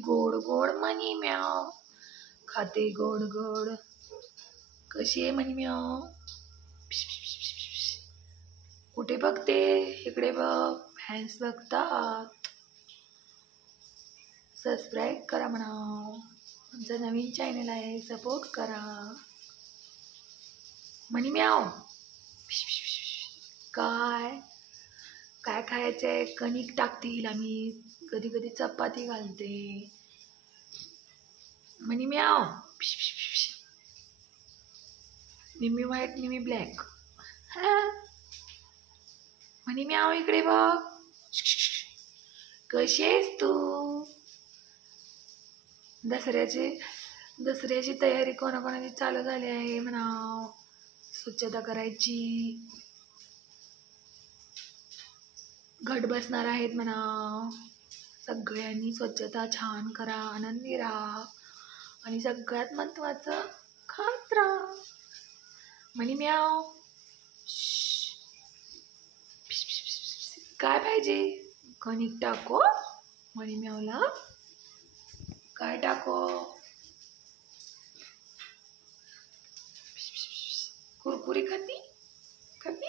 गोड गोड मनी म्याव, खाते गोड गोड. कशी आहे मनी म्याव? कुठे बघते? इकडे बघ, फॅन्स बघतात. सबस्क्राईब करा म्हणाव, आमचं नवीन चॅनल आहे, सपोर्ट करा. मनी म्याव. काय काय खायचंय? कणिक टाकतील आम्ही, कधी कधी चपाती घालते. मनी म्याव. निम्मी व्हाईट निम्मी ब्लॅक. मनी म्याव इकडे बघ. कशी आहेस तू? दसऱ्याची तयारी कोणाकोणाची चालू झाली आहे म्हणाव. स्वच्छता करायची, घट बसणार आहेत म्हणाव. सगळ्यांनी स्वच्छता छान करा, आनंदी राहा आणि सगळ्यात महत्वाचं खात राहा. मनी म्याव. काय पाहिजे? कणिक टाको मनी म्यावला. काय टाको? कुरकुरी खाती खाती.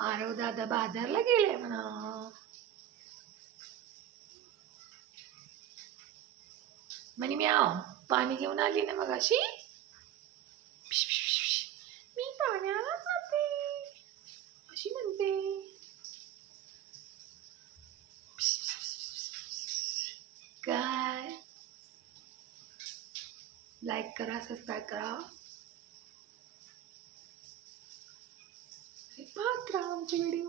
आरव दादा बाजारला गेले म्हणा. मनी म्याव, पाणी घेऊन आली ना मगाशी? मी पाण्याला जाते अशी म्हणते. काय? लाईक करा, सबस्क्राईब करा, पाहत राहा आमचे व्हिडिओ.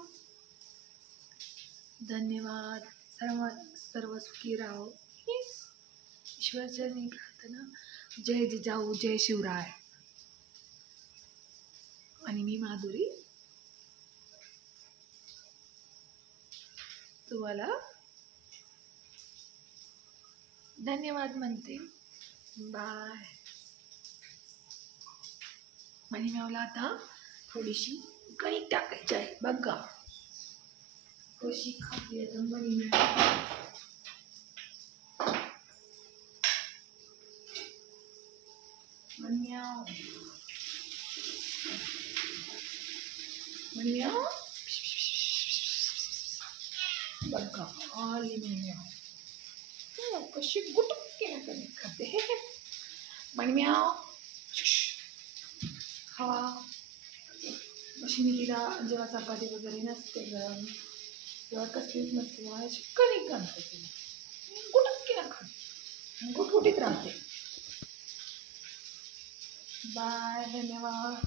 धन्यवाद. सर्व सुखी राहो ईश्वरचरणी प्रार्थना. जय जिजाऊ, जय शिवराय. आणि मी माधुरी तुम्हाला धन्यवाद म्हणते. बाय. मनी म्यावला आता थोडीशी कणिक टाकायची आहे. बघा कशी खाते मनी म्याव. मनी म्याव. मनी म्याव. बघा आली मनी म्याव. कशी गुटुक्कीने कणिक खाते. मनी म्याव. खावा. अशी मी तिला जेव्हा चपाती वगैरे नसते गरम, तेव्हा कसलीच नसते, तेव्हा अशी कणिक घालते तिला. गुटुक्कीने खाते, गुटगुटीत राहते. बाय. धन्यवाद.